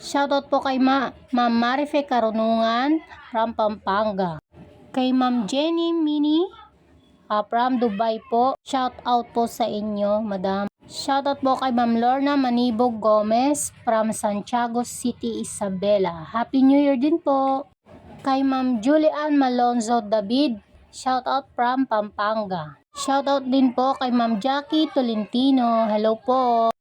Shoutout po kay Ma Ma'am Marife Karunungan from Pampanga. Kay Ma'am Jenny Mini ah, from Dubai po. Shoutout po sa inyo, Madam. Shoutout po kay Ma'am Lorna Manibog Gomez from Santiago City, Isabela. Happy New Year din po. Kay Ma'am Julian Malonzo David. Shoutout from Pampanga. Shoutout din po kay Ma'am Jackie Tolentino. Hello po.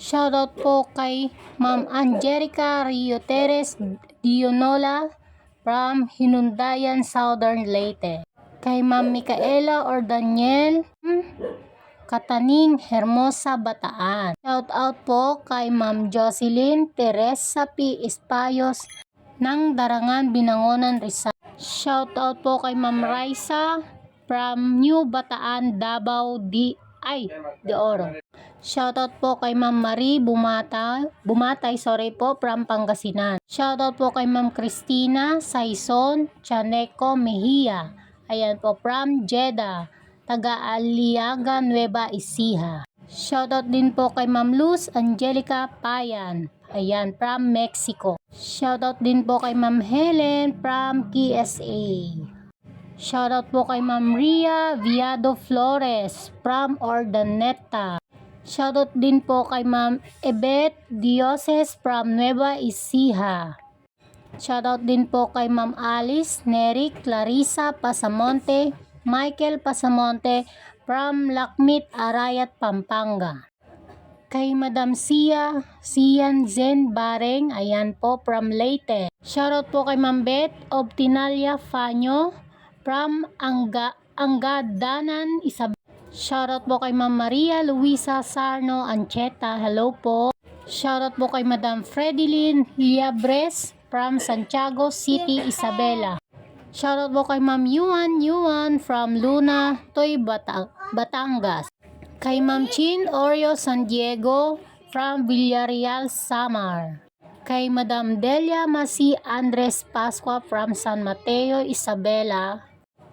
Shoutout po kay Ma'am Angelica Rio Teres Dionola from Hinundayan, Southern Leyte. Kay Ma'am Micaela or Daniel hmm, Kataning Hermosa Bataan. Shoutout po kay Ma'am Jocelyn Teresa P. Espayos ng Darangan, Binangonan, Rizal. Shoutout po kay Ma'am Raisa from New Bataan, Davao, Di ay, De Oro. Shoutout po kay Ma'am Marie Bumata, Bumatay, sorry po, from Pangasinan. Shoutout po kay Ma'am Christina Saison Chaneco Mejia. Ayan po, from Jeddah, taga Aliaga, Nueva Ecija. Shoutout din po kay Ma'am Luz Angelica Payan. Ayan, from Mexico. Shoutout din po kay Ma'am Helen from KSA. Shoutout po kay Ma'am Ria Viado Flores from Ordaneta. Shoutout din po kay Ma'am Ebet Dioses from Nueva Ecija. Shoutout din po kay Ma'am Alice Neri Clarissa Pasamonte, Michael Pasamonte from Lakmit Arayat, Pampanga. Kay Madam Sia, Sian Zen Bareng, ayan po from Leyte. Shoutout po kay Ma'am Beth of Tinalia Fanyo from Angga, Angadanan, Isabel. Shoutout po kay Ma'am Maria Luisa Sarno Ancheta. Hello po. Shoutout po kay Madam Fredilyn Liabres from Santiago City, Isabela. Shoutout po kay Ma'am Yuan Yuan from Luna, Toy Bata- Batangas. Kay Ma'am Chin Oreo San Diego from Villarreal, Samar. Kay Madam Delia Masi Andres Pasqua from San Mateo, Isabela.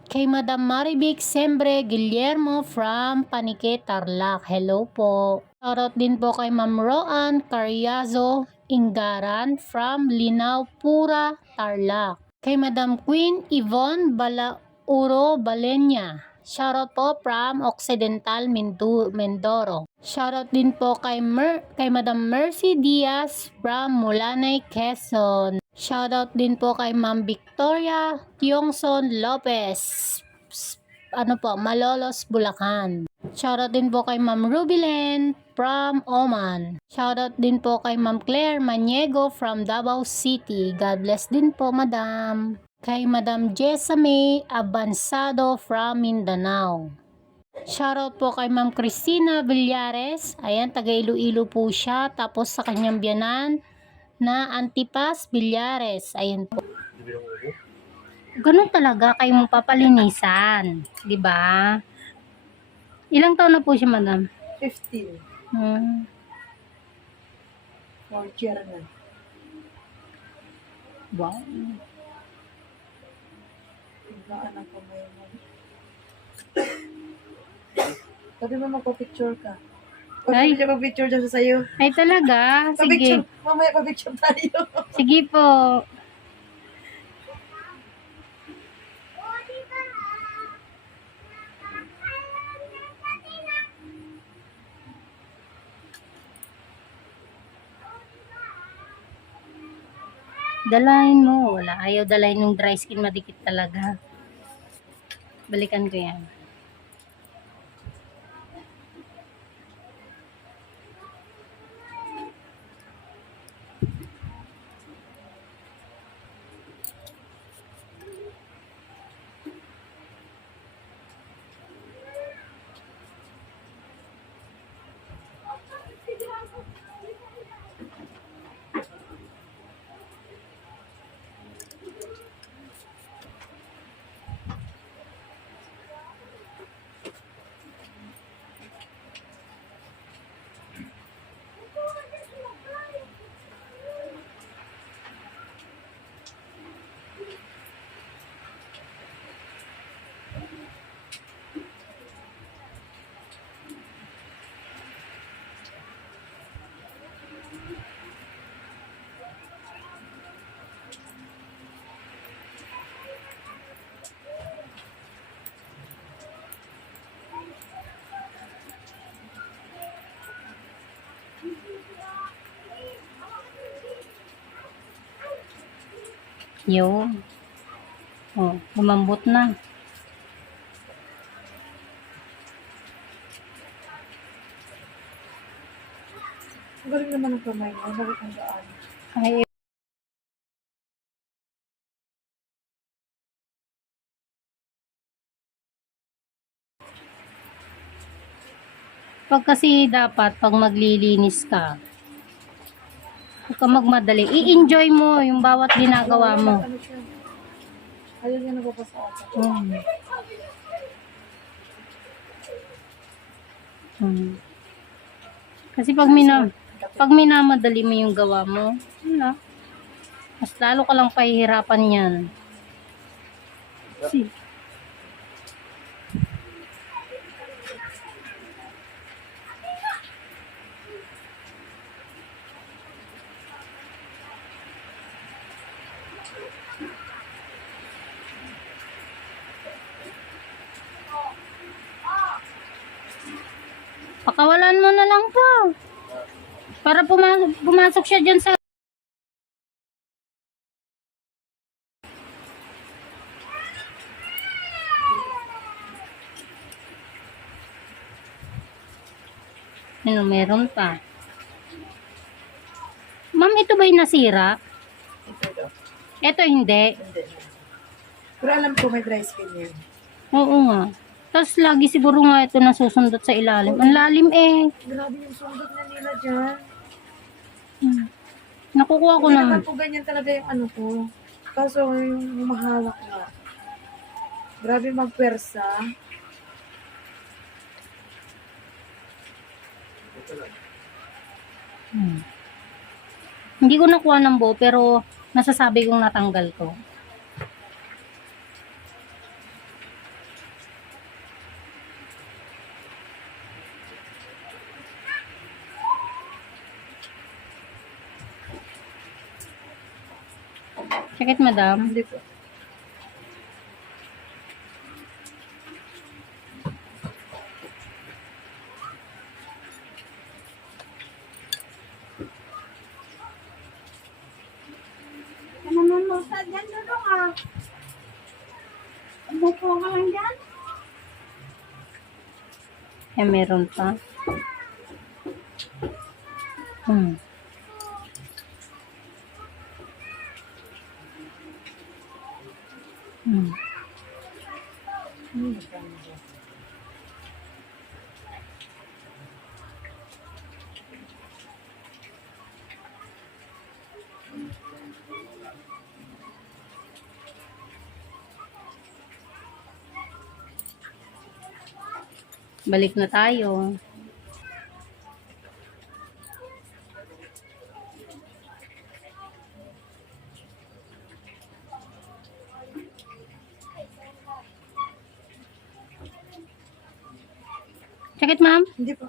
Kay Madam Marivic Sembre Guillermo from Panique, Tarlac. Hello po. Shoutout din po kay Ma'am Roan Carriazo Ingaran from Linao, Pura, Tarlac. Kay Madam Queen Yvonne Balauro Balenya. Shoutout po from Occidental Mindoro. Shoutout din po kay, Mer- kay Madam Mercy Diaz from Mulanay, Quezon. Shoutout din po kay Ma'am Victoria Tiongson Lopez. Ano po, Malolos, Bulacan. Shoutout din po kay Ma'am Rubilen from Oman. Shoutout din po kay Ma'am Claire Maniego from Davao City. God bless din po, Madam. Kay Madam Jessame Abansado from Mindanao. Shoutout po kay Ma'am Cristina Villares. Ayan, taga Iloilo po siya. Tapos sa kanyang biyanan na Antipas Villares. Ayan po. Ganun talaga kayo mo papalinisan. 'di ba? Ilang taon na po siya, madam? 15. Hmm. Fourth year na. Wow. Biglaan kamay mo. Sabi mo magpa-picture ka. Ay. Pag Ay. picture dyan sa sa'yo. Ay talaga? Sige. Mamaya pa-picture tayo. Sige po. Dalahin mo. Wala. Ayaw dalahin yung dry skin. Madikit talaga. Balikan ko yan. Yun. Oh, lumambot na. Ang galing naman ng kamay mo. Bakit ang daan? Ay, Pag kasi dapat, pag maglilinis ka, ka magmadali. I-enjoy mo yung bawat ginagawa mo. Ayaw niya nababasa ako. Hmm. Hmm. Kasi pag mina pag minamadali mo yung gawa mo, wala. Mas lalo ka lang pahihirapan yan. Si. Pakawalan mo na lang po. Para pumasok, pumasok siya dyan sa... Ano, meron pa. Ma'am, ito ba'y nasira? Ito. Ito hindi. Hindi. Pero alam ko may dry skin yan. Oo nga. Tapos lagi siguro nga ito nasusundot sa ilalim. Ang lalim eh. Grabe yung sundot na nila dyan. Hmm. Nakukuha ko Hindi naman. naman po ganyan talaga yung ano ko. Kaso yung mahawak nga. Grabe magpwersa. Hmm. Hindi ko nakuha ng buo pero nasasabi kong natanggal ko. Check it, madam. Hindi po. Ano sa dyan, Dudong, ah? Umupo ka lang dyan? Eh, meron pa. Hmm. Balik na tayo. Check it, ma'am. Hindi po.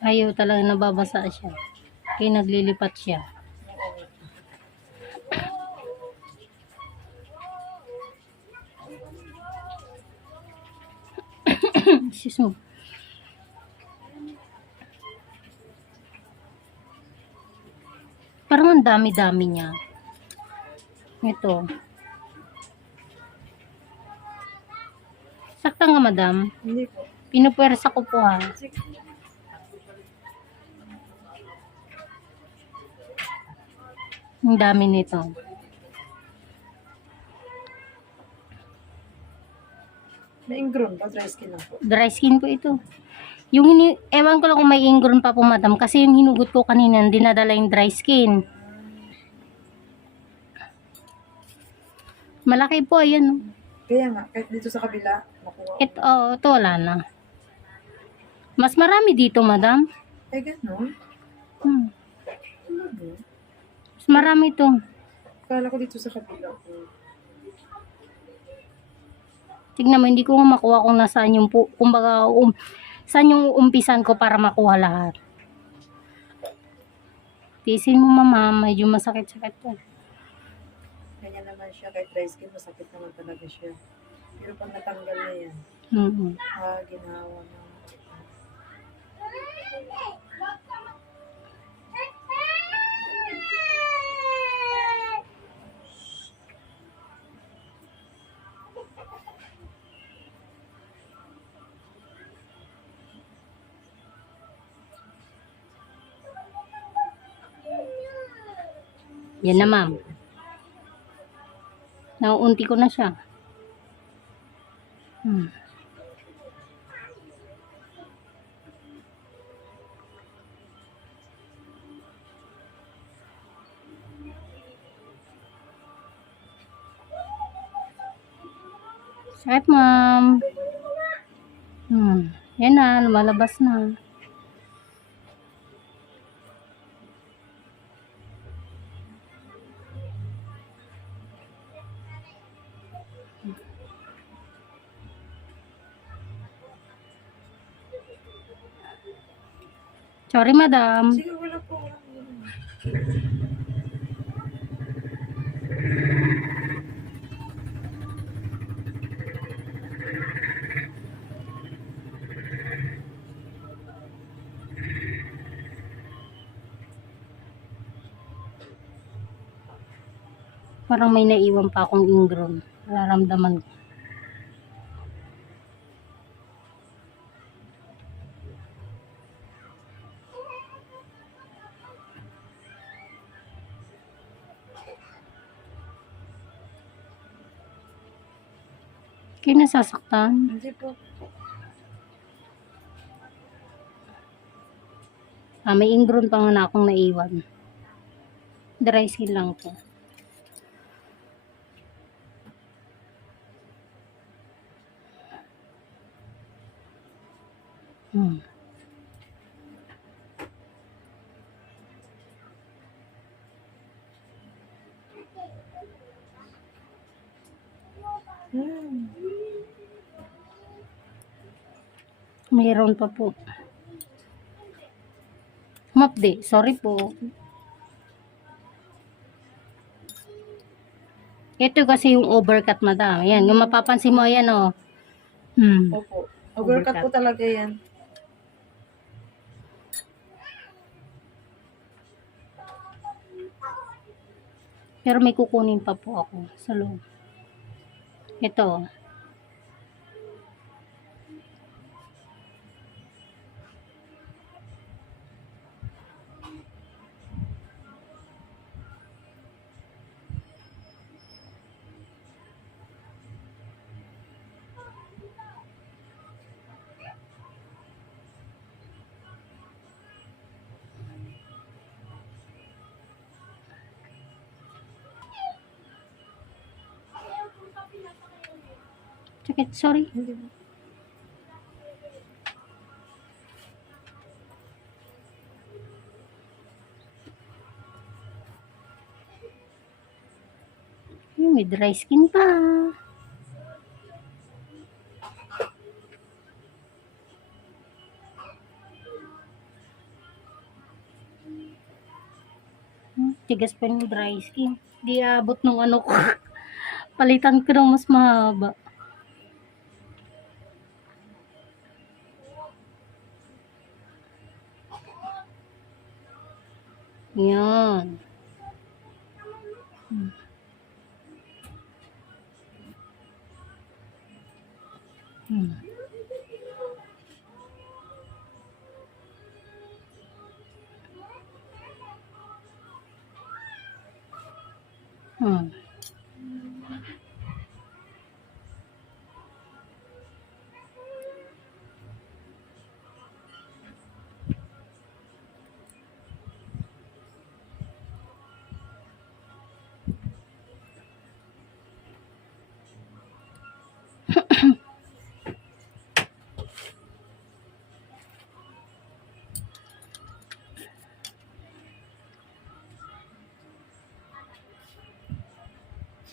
Ayaw talaga nababasa siya. Kaya naglilipat siya. Excuse me. Parang ang dami-dami niya. Ito. Sakta nga, madam. Hindi po. Pinupwersa ko po ha. Sige. Ang dami nito. May ingrown ba? Dry skin lang po. Dry skin po ito. Yung hini, ewan ko lang kung may ingrown pa po madam kasi yung hinugot ko kanina dinadala yung dry skin. Malaki po ayan. oh. Kaya nga, kahit dito sa kabila, nakuha. Ito, oh, ito wala na. Mas marami dito madam. Eh, gano'n? Hmm. Ano? Mas marami to. Kala ko dito sa kabila po. Tignan mo, hindi ko nga makuha kung nasaan yung, pu- kumbaga, um, saan yung umpisan ko para makuha lahat. Tisin mo mama, medyo masakit-sakit to. Kanya naman siya, kahit dry skin, masakit naman talaga siya. Pero pag natanggal na yan, Mm ah, ginawa na. Yan na ma'am. Nauunti ko na siya. Hmm. Sakit ma'am. Hmm. Yan na, lumalabas na. Sorry madam. Sige, wala po. Wala po. Parang may naiwan pa akong ingrown. Nararamdaman ko. Nasasaktan? Hindi po. Ah, may ingrown pa nga na akong naiwan. Dry skin lang po. Hmm. Hmm. Mayroon pa po. Mapde, sorry po. Ito kasi yung overcut, madam. Ayan, yung mapapansin mo, ayan, oh. Hmm. Opo. Overcut po talaga yan. Pero may kukunin pa po ako sa loob. Ito. Sakit, sorry. Hindi. Yung may dry skin pa. Hmm, Tigas pa yung dry skin. Di abot nung ano ko. Palitan ko ng mas mahaba. Hmm.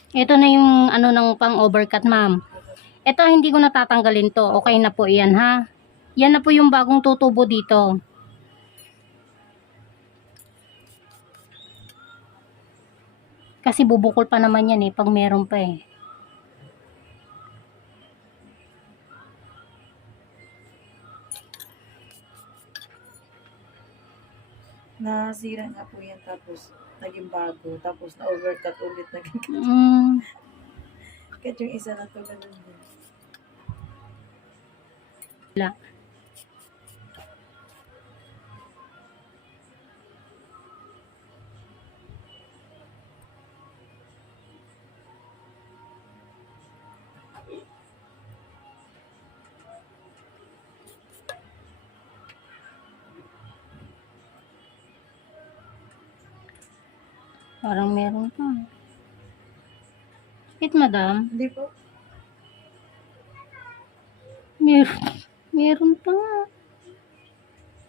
Ito na yung ano ng pang overcut ma'am. Ito hindi ko natatanggalin to. Okay na po yan ha. Yan na po yung bagong tutubo dito. Kasi bubukol pa naman yan eh pag meron pa eh. Nasira nga po yan tapos naging bago. Tapos na-overcut ulit. Naging Mm, Kahit yung isa na to ganun din. wala. Parang meron pa. Sakit, madam. Hindi po. Meron. Meron pa nga.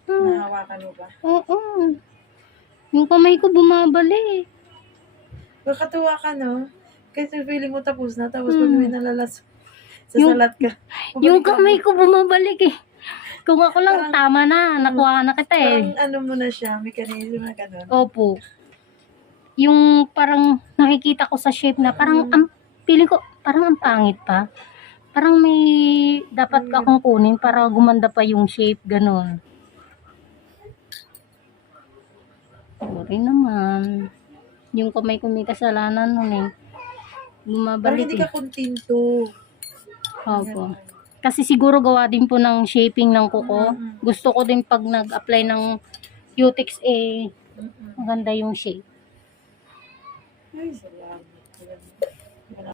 Ah, Nahawakan mo ba? oo. Yung kamay ko bumabali. Kakatuwa ka, no? Kasi feeling mo tapos na. Tapos pag Hmm. may nalalas sa Yung- salat ka. Yung bumalik ka- kamay ko bumabalik eh. Kung ako lang, tama na. Nakuha na kita eh. Parang ano mo na siya, mechanism na ganun. Opo. Yung parang nakikita ko sa shape na parang ang feeling ko parang ang pangit pa. Parang may dapat ka akong kunin para gumanda pa yung shape ganon. Sorry naman. Yung kamay ko may kasalanan nun eh. Parang Bumabalik eh. ka kontento. Opo. Kasi siguro gawa din po ng shaping ng kuko. Mm. Gusto ko din pag nag-apply ng cutex eh maganda yung shape. Ay, salamat.